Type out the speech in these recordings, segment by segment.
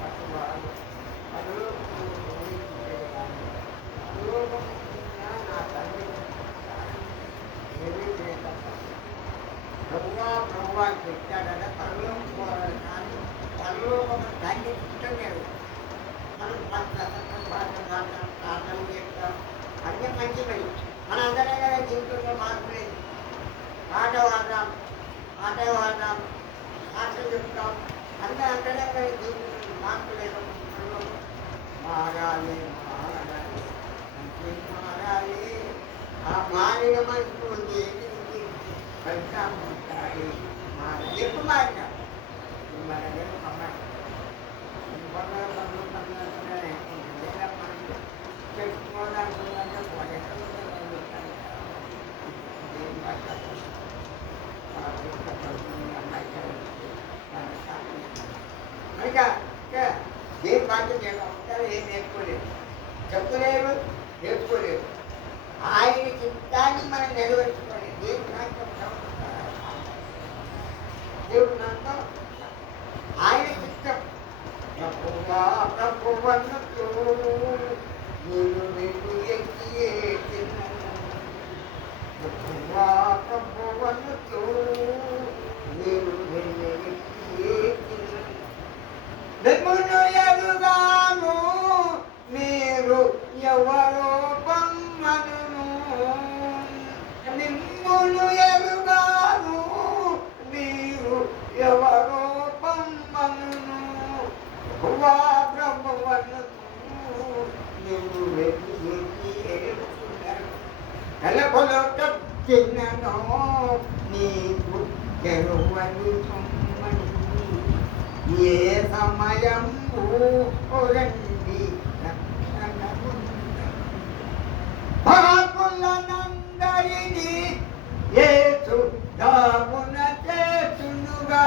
పట్టువాడు నా తండ్రి ఏమీ చేయక ప్రభువా ప్రభు అని పెట్టాడట పరలోకం పోవాలి కానీ పరలోకం దాన్ని పుట్టలేదు. మనం ప్రార్థన చేస్తాం అన్నీ మంచివి. మన అందరం కదా జీవితంలో మార్పు లేదు. పాట పాడదాం సాక్షి చెప్తాం అందరం కదా జీవితంలో మార్పు లేదు. మారాలి మారాలి ఆ మారిన మనకు ఎప్పుడు మారినా దేని బాధ్యత ఏం నేర్చుకోలేదు, చెప్పలేరు, నేర్చుకోలేరు. ఆయన చిత్తాన్ని మనం నెరవేర్చుకోలేదు. దేవుడు నాతో ఆయన చిత్తం ప్రభువన్నతో నేను వెళ్ళు ఎక్కియే ప్రభువన్నతో నేను వెళ్ళు ఎక్కియే మిమ్మును ఎరుగాను మీరు ఎవరో బొమ్మను మిమ్మును ఎరుగాను మీరు ఎవరో బొమ్మను బ్రహ్మవన్నను నేను వెళ్ళి ఎలపలో చిన్నను నీకు తెరువని సొమ్మని ఏ సమయం రండి పాపులనందరినీ యేసు దామున చేతునుగా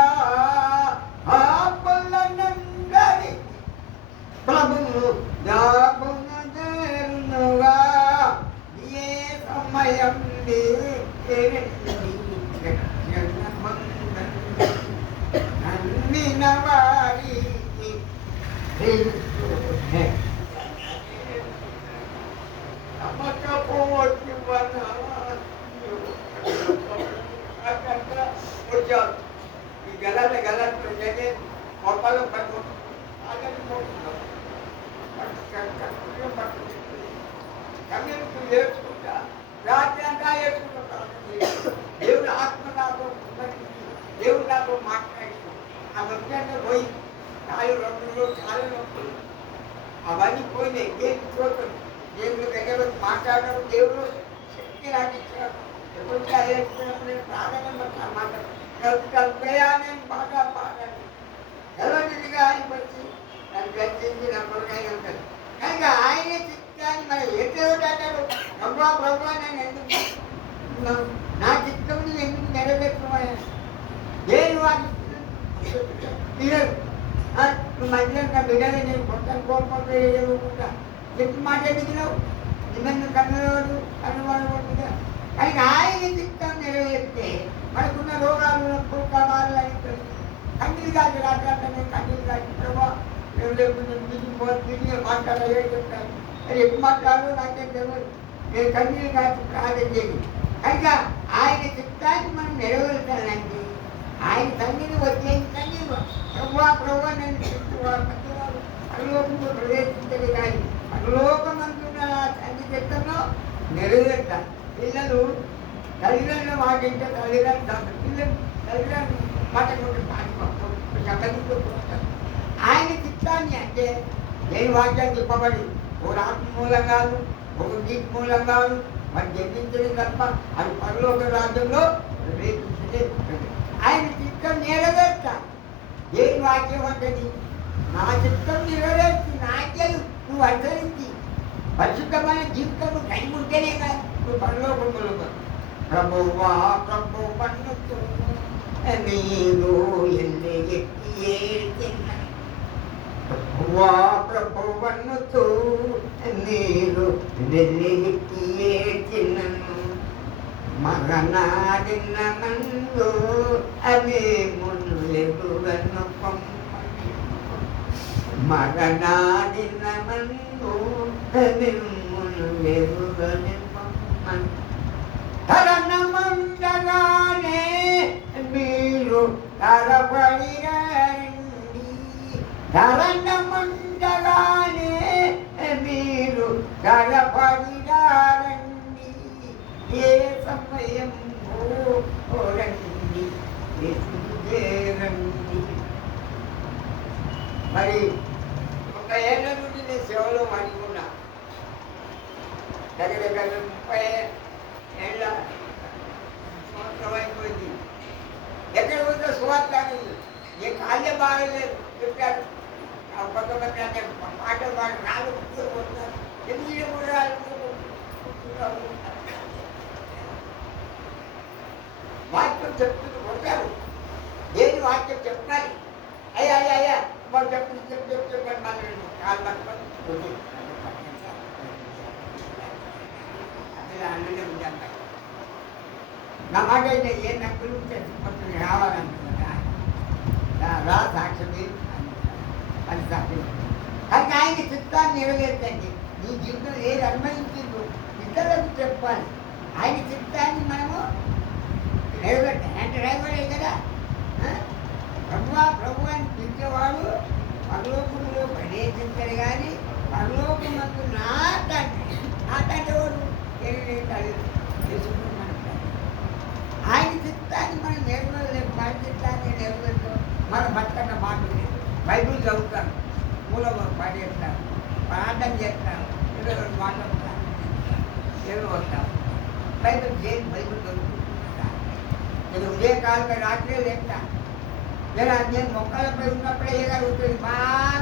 పాపులనందరి ప్రభువు దామున చేరునుగా ఏ సమయం నమ్మిన వారికి నమ్మకపోవచ్చు వచ్చారు ఈ గలట్లు చేసి మొక్కలు పట్టు కమ్యూనిటీ నేర్చుకుంటా రాత్రి అంతా నేర్చుకుంటాను. దేవుడు ఆత్మ నాతో దేవుడు నాతో మాట్లాడుతూ ఆ మధ్యాహ్నం పోయి కాలు రొప్పులు కాలు నొప్పులు అవన్నీ పోయినాయి. దేవుడు చూడటం దేవుడి దగ్గర మాట్లాడడం దేవుడు శక్తి నాకు ఇచ్చాడు. ఎప్పుడు ప్రార్థన మాట్లాడాను బాగా పాడాను. ఎలాంటిదిగా ఆయన వచ్చి నన్ను గర్జించి నా కొరకైనా ఉంటాడు. కనుక ఆయన చిత్తాన్ని మనం ఎట్టాడు ప్రభు నేను ఎందుకు నా చిత్తం ఎందుకు నెరవేర్చుకోవాలి నేను వాటి పిల్లలు నువ్వు మధ్యలో నా బిడ్డలు నేను కొట్టను కోరుకుంటా చెప్పి మాట్లాడుతున్నావు నిన్ను కన్నవాడు కొట్టుగా. కానీ ఆయన చిత్తం నెరవేరితే మనకున్న రోగాలు ప్రమాదాలు అని కన్నీరు కాదు రాత్రి కన్నీరు కాదు ప్రభావ మాట్లాడాలి చెప్తాను. అది ఎప్పుడు మాట్లాడు నాకేం తెలియదు. నేను కన్నీరు కాదు ప్రార్థన చేసి కనుక ఆయన చిత్తాన్ని మనం నెరవేర్చాలంటే ఆయన తల్లిని వచ్చేది కన్నీరు ప్రభు నేను చెప్తువాడు అనులోకంలో ప్రవేశించదు. కానీ అనులోకమంటున్న తండ్రి చిత్తంలో నెరవేర్చాలి. పిల్లలు తల్లిదండ్రులు మాటింటే తల్లిదండ్రులు పిల్లలు తల్లిదండ్రులు మాటకుంటే పాటిపోతారు. ఆయన చిత్తాన్ని అంటే నేను వాక్యాన్ని చెప్పబడి ఒక ఆత్మ మూలంగాను ఒక గీత మూలంగాను మరి జన్మించడం తప్ప అది పరలోక రాజ్యంలో ప్రవేశించదే. ఆయన చిత్తం నెరవేర్చాలి. దేని వాక్యం అంటది నా చిత్తం నెరవేర్చి నాకేలు నువ్వు అనుసరించి పరిశుద్ధమైన జీవితం కలిగి ఉంటేనే కాదు నువ్వు పరలోకంలో ప్రభువా ప్రభు పన్నుతూ నీరు ఎల్లి ఎక్కియే ప్రభువా ప్రభువన్నుతూ నీరు వెళ్ళి ఎక్కియే చిన్నను మగనాడిన మందు అనే మునులెగువను పొమ్మని మగనాడిన మన్ను నిమ్మును వెరుగనిమ్మన్ తరణమండగానే మీరు తరపడిరండి తరణమండగానే మీరు తరపడిరండి ఏ సమయం రండి రండి. మరి ఒక ఏళ్ళ నుండి నేను సేవలో అనుకున్నా. దగ్గర దగ్గర 30 ఏళ్ళ సంవత్సరం అయిపోయింది. ఎక్కడ పోతే సువార్త ఏ కాళ్ళే బాగలేదు చెప్పారు. కొంతమంది అంటే పాటలు పాడు రాళ్ళు కొట్టుకుంటారు. ఎందుకు కూడా వాక్యం చెప్తుంది కొడతారు. దేని వాక్యం చెప్పాలి. అయ్యా అయ్యా అయ్యా వాళ్ళు చెప్పండి మళ్ళీ కాలు పట్టుకొని అలా అన్ననే ఉంది అమ్మాయి. నా మాట అయితే ఏ నా గురించి చెప్పి రావాలనుకున్నా రా సాక్షి అది సాక్షి. అది ఆయన చిత్తాన్ని నెరవేర్చండి. నీ జీవితం ఏది అనుమతించిందో ఇతరులకు చెప్పాలి. ఆయన చిత్తాన్ని మనము నెరవేర్చాలి. అంటే డ్రైవరే కదా ప్రభు అని పిలిచేవాడు పరలోకంలో ప్రవేశించాడు. కానీ పరలోకమందు నా తండ్రి వాడు ఆయన చిత్తాన్ని మనం నెరవేరలేము. మన చిత్తాన్ని నెరవేర్చు మన బతుకన్న మాట లేదు. బైబిల్ చదువుతాను, మూలం పాడేస్తాను, ప్రార్థన చేస్తాను, ఏదో మాట్లాడతాను, ఏదో వస్తాను. బైబిల్ చదువుకుంటాను. నేను ఉదయకాలంలో రాత్రే లేపుతాను. నేను మొక్కలపై ఉన్నప్పుడే ఏగలుగుతుంది. బాగా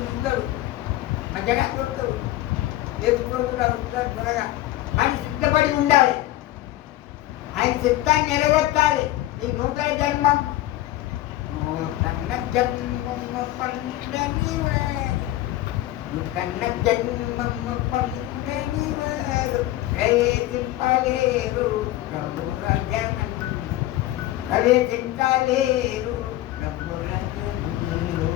ఉండడు మధ్యగా కొడుతాడు. వేసుకుంటున్నారు త్వరగా అని సిద్ధపడి ఉండాలి. ఆయన చిత్తాన్ని నెరవేర్చాలి. ఈ నూతన జన్మం నూతన జన్మము పండని వారు ప్రవేశింపలేరు ప్రభువుల జనం ప్రవేశించలేరు ప్రభువుల జనులు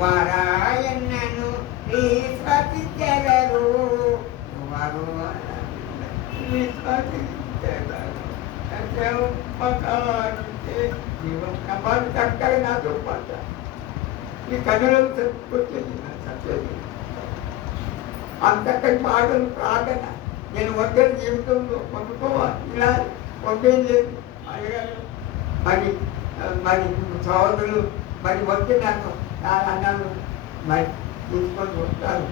వారాయన్నను విశ్వసించెదరు వారు విశ్వసించెదరు చక్కగా నాతో పాట ఈ కథలను చెప్పుకొచ్చేది నా చచ్చేది అంతక్కడి పాటలు ప్రార్థన నేను ఒక్కరి జీవితంలో పొందుకోవాలి. ఇలా పొందేం లేదు. అడిగారు మరి మరి సోదరులు మరి వచ్చి నాకు అన్నాను మరి తీసుకొని వస్తారు,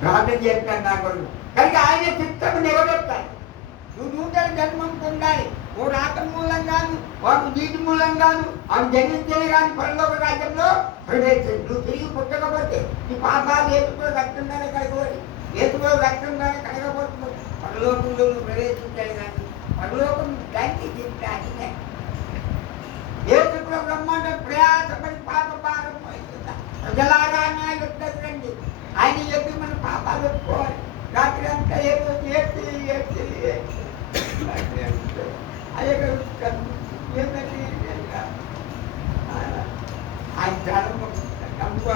ప్రార్థన చేస్తాను నా కొరకు. కనుక ఆయన చిత్తము నెరవేర్తాయి. నువ్వు నూతన జన్మం పొందాలి. వాడు ఆత్మ మూలంగాను వాడు నీటి మూలంగాను ఆయన జన్మించలే కానీ పరలోక రాజ్యంలో ప్రవేశించు. నువ్వు తిరిగి పుట్టకపోతే నీ పాపాలు ఏసుకుని రక్తంగానే కలగబోయి ఏసుకుని రక్తంగానే కలగబోతుంది. పరలోకంలో నువ్వు ప్రవేశించాలి కానీ పరలోకం దానికి తింటాని ఏసుకుని బ్రహ్మాండ ప్రయాసపడి పాప భారం అవుతుందా ప్రజలాగా నా యుద్ధం రండి. ఆయన చెప్పి మన పాపాలు ఒప్పుకోవాలి. రాత్రి అంతా ఏదో ఏడ్చి ఆయన ధర్మం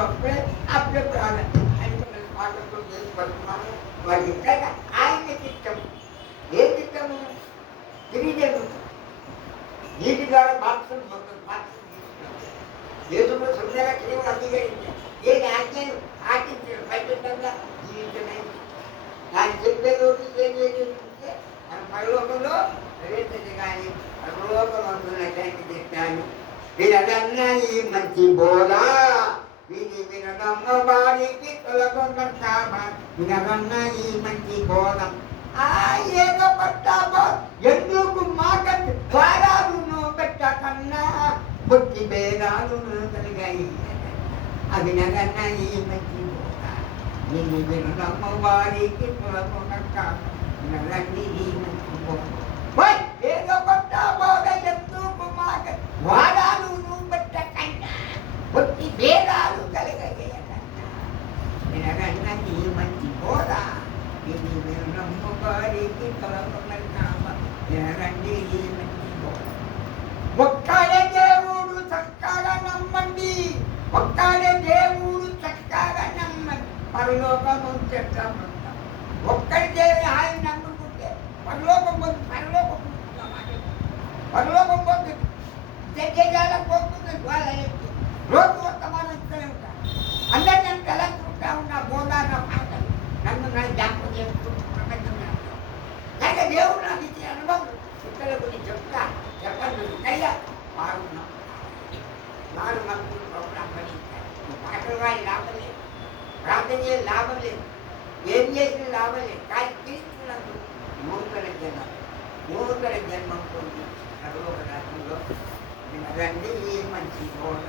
అప్పుడే అప్పుడే ప్రాణం ఆయన పాటలతో చేసి పడుతున్నాము. వారి ఆయన చిత్తం ఏ చిత్తము తిరిగేది నీటి ద్వారా బాక్సం ఏదో సుందర క్రియలు అంగీకరించారు. ఏది ఆజ్ఞను ఆటించారు. బయటంగా జీవితమే దాన్ని చెప్పేలోకి ఏం చేస్తుంటే మన పరలోకంలో ప్రవేశించి కానీ పరలోకమందున్నటువంటి చెప్తాను. వీరదన్నా ఈ మంచి బోధ వీరి వినడమ్మ వారికి తొలగొంటామా వినదన్నా ఈ మంచి బోధం ఏదో పట్టాబో ఎందుకు మాకంటే ద్వారాలను పెట్టకన్నా బుద్ధి భేదాలు కలిగాయి. అవి నగన్నా ఈ మంచి బోధ వీరి వినడమ్మ వారికి తొలగొంటామా వినదండి ఈ మంచి బోధ ఏదో పట్టాబోధ ఎందుకు మాక ద్వారాలు పెట్టకన్నా బుద్ధి భేదాలు కలిగాయన్నా వినదన్నా ఈ మంచి బోధ ఇది వినడమ్మ వారికి తొలగొంటామా వినదండి ఈ మంచి బోధ. ఒక్కడే దేవుడు చక్కగా నమ్మండి. పరలోకము చెప్తాం ఒక్కడి దేవుని ఆయన నమ్ముకుంటే పరలోకం పోతుంది, పరలోకం పరలోకం పోతుంది, జడ్జాలకు పోతుంది. రోజు వర్తమానం ఇస్తూనే ఉంటాను. అందరు నేను కలుసుకుంటా ఉన్నా, బోధా నా పాటలు నన్ను జ్ఞాపకం చేస్తూ ప్రపంచం అయితే దేవుడు నాకు ఇచ్చిన అనుభవం ఇతరుల గురించి చెప్పండి అయ్యా మారున్నాం 4 మందులు ప్రోగ్రాం పనిస్తారు. పాటలు రాయి లాభం లేదు, ప్రార్థన చేయాలి లాభం లేదు, ఏం చేసిన లాభం లేదు. కానీ క్రీస్తునందు నూతన జన్మం పొంది పరలోక రాజ్యంలో వినరండి మంచి బోధ,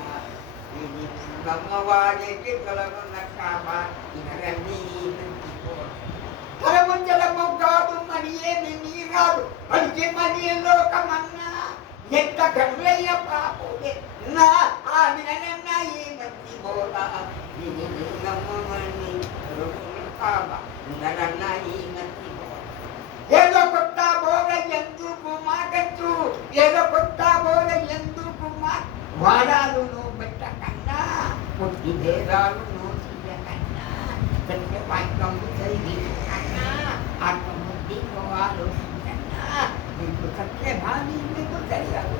అమ్మవారికి తొలగున్న కాపా వినరండి మంచి బోధ. తలముంచలము కాదు మరి ఏమి నీ రాదు పలికి మరి లోకమన్నా ఎంత గర్లయ్య పాపుడే నా ఆమెనన్నా ఏ మంచి బోధ నమ్మని వినరన్నా ఈ మంచి బోధ. ఏదో కొత్త బోధ ఎందుకు మాకచ్చు, ఏదో కొత్త బోధ ఎందుకు మా వాడాలు నువ్వు పెట్టకన్నా, పుట్టి భేదాలు నువ్వు తీయకన్నా, సత్యవాక్యం చదివికన్నా, ఆత్మబుద్ధి వాళ్ళు కన్నా నీకు సత్యభావి నీకు తెలియదు.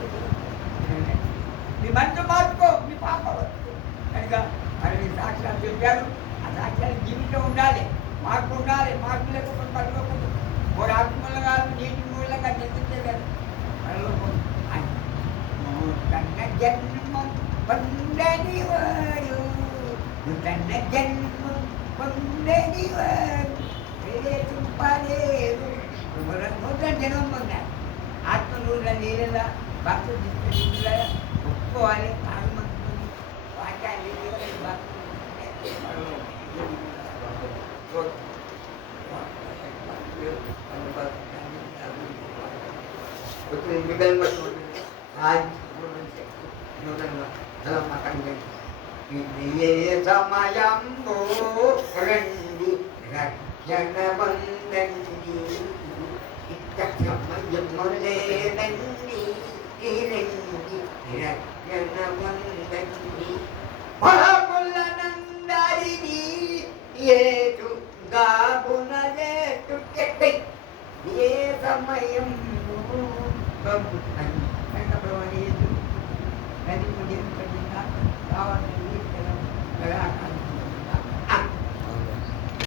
మీ మంచు మార్చుకో, మీ పాప వచ్చు కనుక మరి మీ సాక్ష్యాలు చెప్పారు. ఆ సాక్ష్యాలు జీవితం ఉండాలి, మార్పు ఉండాలి. మార్పు లేకపోతే పరలోకం మూడు ఆత్మలు కాదు, నీటి మూలంగా నిందించలేదు పరలోకం. నూతన జన్మం పొందని వాడు, నూతన జన్మం పొందని వాడు చూపలేదు. నూతన జన్మం పొందాలి. ఆత్మనూల నీళ్ళ భక్తు తీసుకుని ఒప్పుకోవాలి. ఆగమంటుంది వాక్యాన్ని సమయంబో రండి రక్షణ బందండి సమయములేనండి రండి రక్షణ బందండి పరపులనందరినీ ఏటు గాబునలేటు చెట్టై ఏ సమయం నది పుణ్యం పడినా కావాలని